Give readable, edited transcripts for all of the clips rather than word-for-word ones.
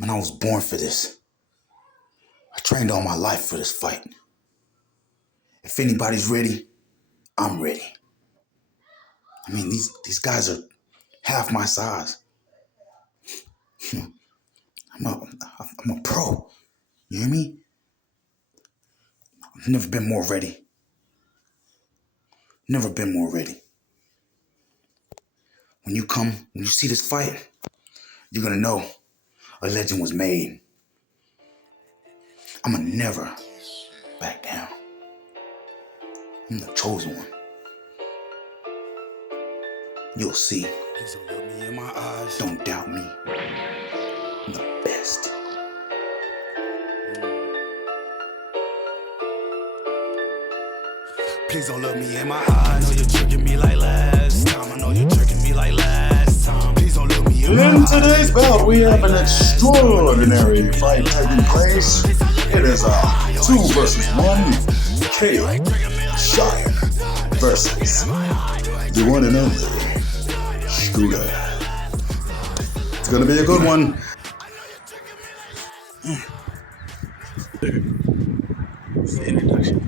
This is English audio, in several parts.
Man, I was born for this. I trained all my life for this fight. If anybody's ready, I'm ready. I mean, these guys are half my size. I'm a pro. You hear me? I've never been more ready. Never been more ready. When you see this fight, you're gonna know a legend was made. I'ma never back down. I'm the chosen one. You'll see. Please don't look me in my eyes. Don't doubt me. I'm the best. Please don't look me in my eyes. I know you're tricking me like last time. I know you're tricking me like last time. Please don't look me in my eyes. In today's bout, we have an extraordinary fight taking place. It is a 2 versus 1 KO shot versus the one and only Scoota. It's gonna be a good one. It's the introduction.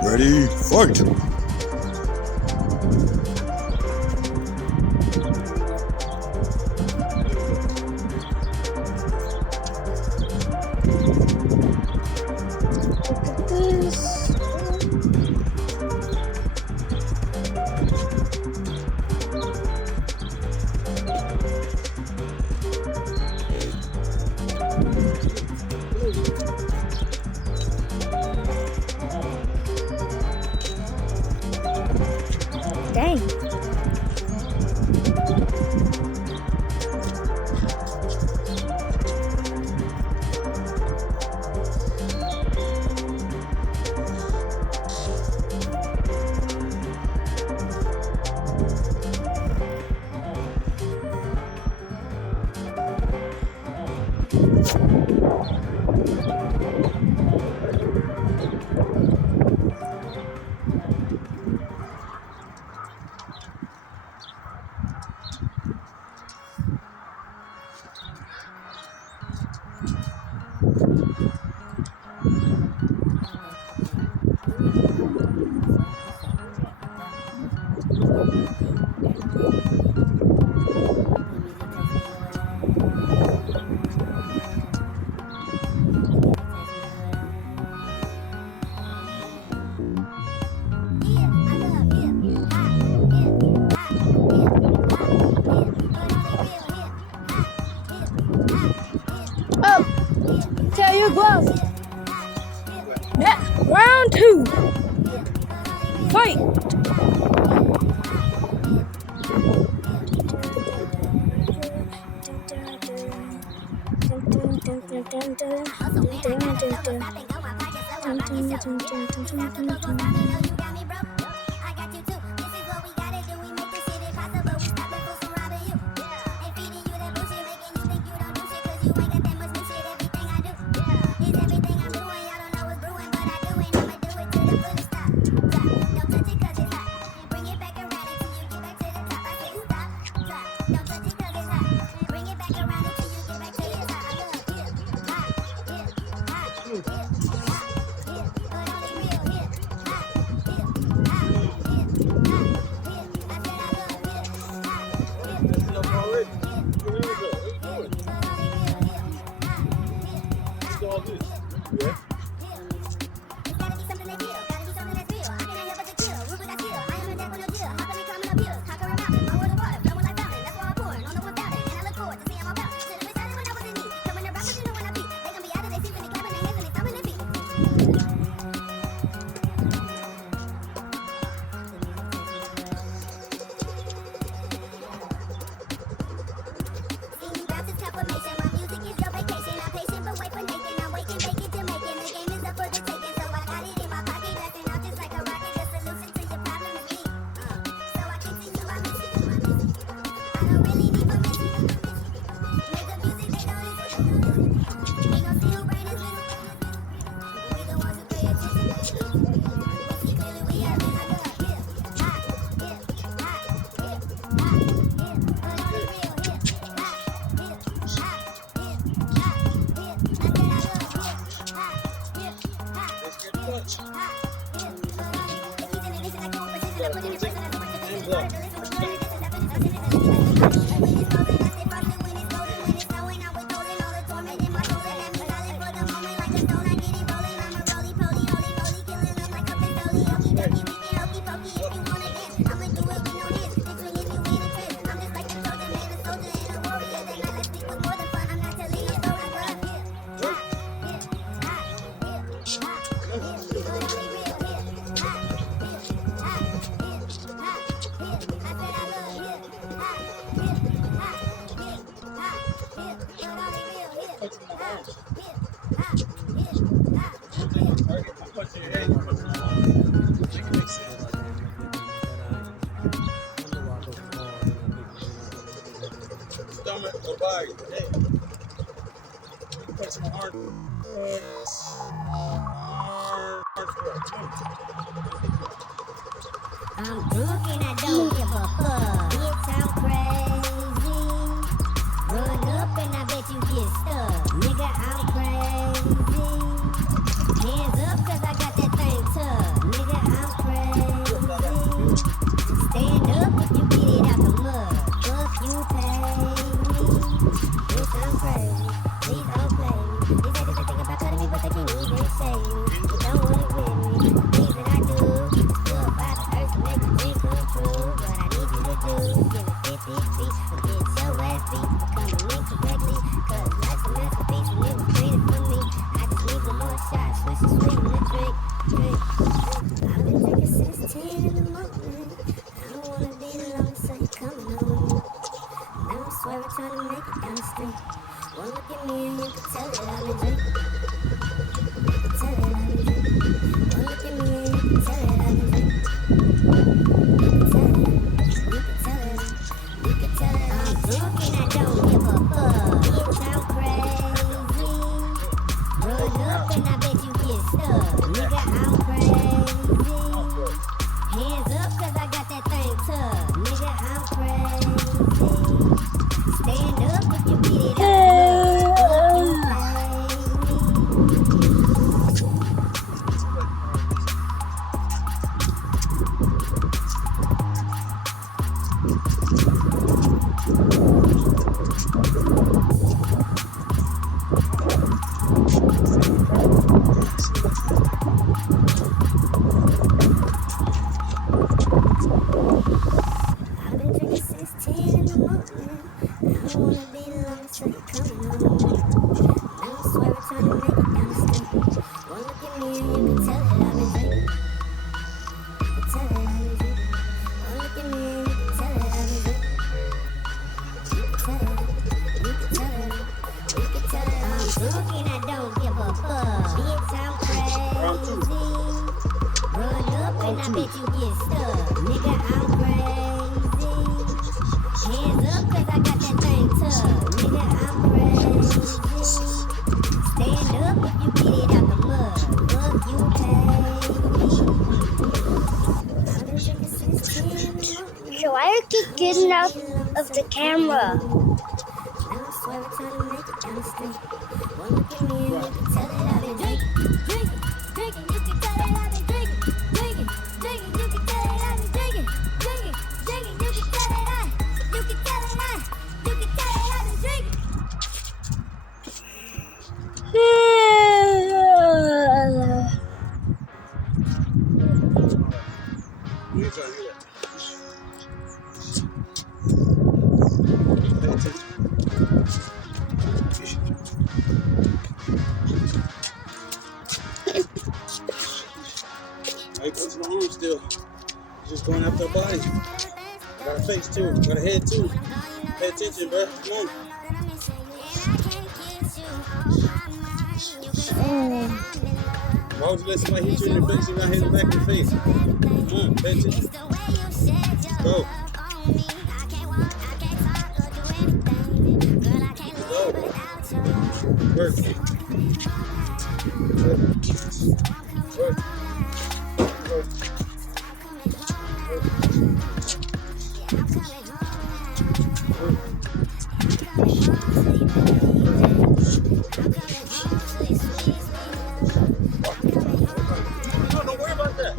Ready, fight! Dang. Tell your gloves. Round 2. Fight. Stomach or body. Hey. Touch my heart. I'm drunk and I don't give a fuck. Bitch, I'm crazy. Run up and I bet you get stuck. Nigga, I'm crazy. Hands up cause I got that thing tough. Nigga, I'm crazy. Stand up if you get it out the mud. Fuck you pay me. Bitch, I'm crazy. Please don't play me. These haters they think about cutting me but they can't even save me. They don't want it with me. Things that I do. Still by the earth to make a dream come true. What I need you to do is give it 50 feet. Forget your ass beat for coming in correctly. Cause life's a masterpiece and it was created for me. I just need one more shot. Switch the sweet and the drink. I've been drinking since 10 in the morning. I don't wanna be alone, so you coming home. Now I'm swearing trying to make it down the street. One look at me and you can tell that I've been drinking. You can tell that I've been drinking. One look at me and you can tell that I've been drinking. You can tell it. You can tell it. I'm drunk and I don't give a fuck. Bitch, I'm crazy. Run up and I bet you get stuck. Nigga, I'm crazy. Hands up cause I got that thing tough. Nigga, I'm crazy. Stand up if you get it out the I've been drinking since 10 in the morning. I don't wanna be alone, so you coming home. Now I'm swearing trying to make it down the street. One look at me and you can tell that I've been drinking. You can tell that I've been drinking. One look at me and you can tell that I've been drinking. You can tell it. You can tell it. You can tell it. I'm drunk and I don't give a fuck. Bitch, I'm crazy. Run up and I bet you get stuck. Nigga, I'm crazy. Hands up cause I got that thing tough. Nigga, I'm crazy. Stand up if you get it out the mud. Fuck you pay me. I've been drinking since 10 in the morning. So why are you getting out of the camera? Now I'm swearing trying to make it down the street. One look at me and you can tell that I've been drinking. Drinking, you can tell that I've been drinking. Drinking, you can tell that I've been drinking. Drinking, you can tell that I've been drinking. You ain't trying to hear that. Pay attention. I ain't touching my arm still. Just going after her body. I got a face too. Got a head too. Pay attention, bro. Come on. Why would you let somebody hit you in the face and not hit the back of your face? Come on, pay attention. Go. Go. Work. Work. Work. Don't worry about that.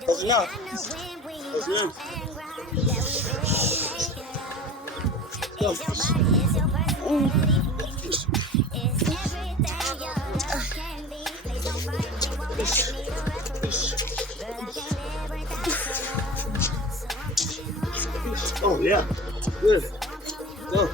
Close your mouth. Close your mouth. Oh yeah, good. Go.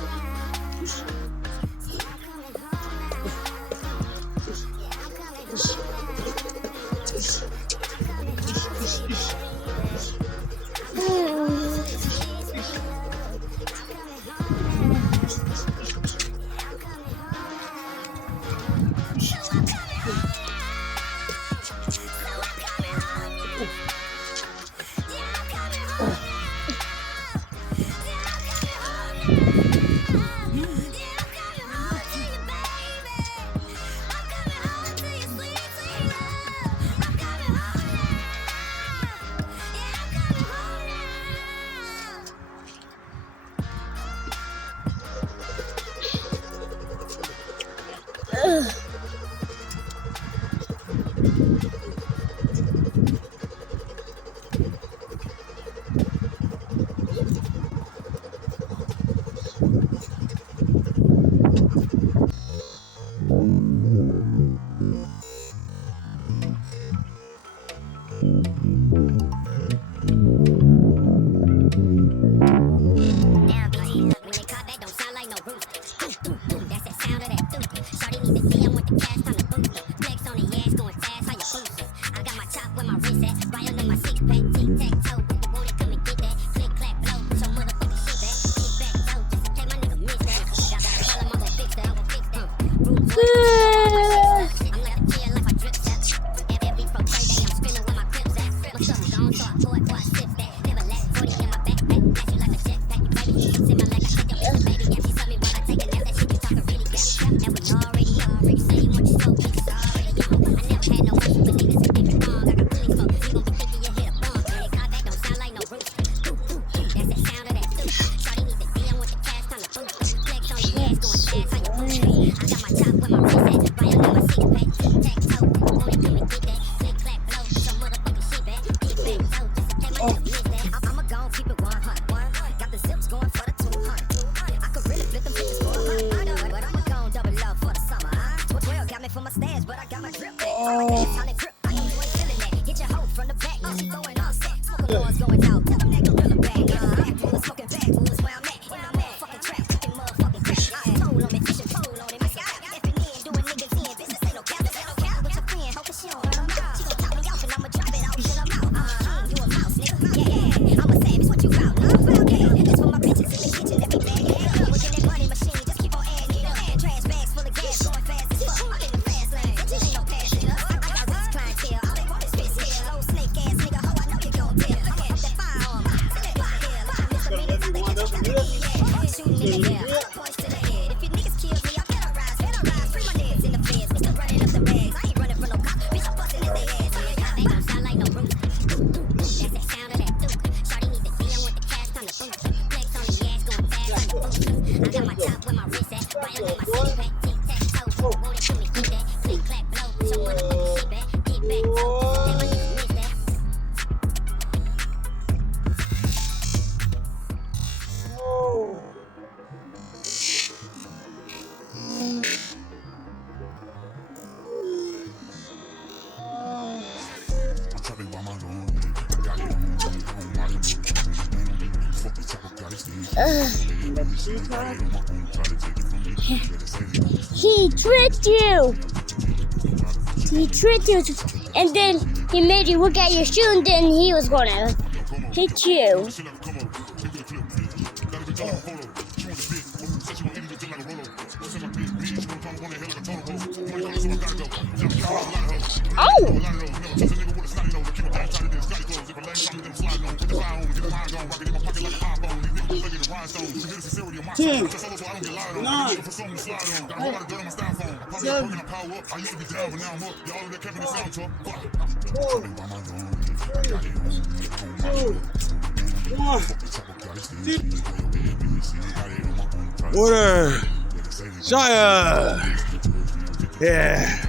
He tricked you. He tricked you, and then he made you look at your shoe, and then he was gonna hit you. Oh! Ten, 9, 7, 4, 2, 1. Water. Shire. Yeah.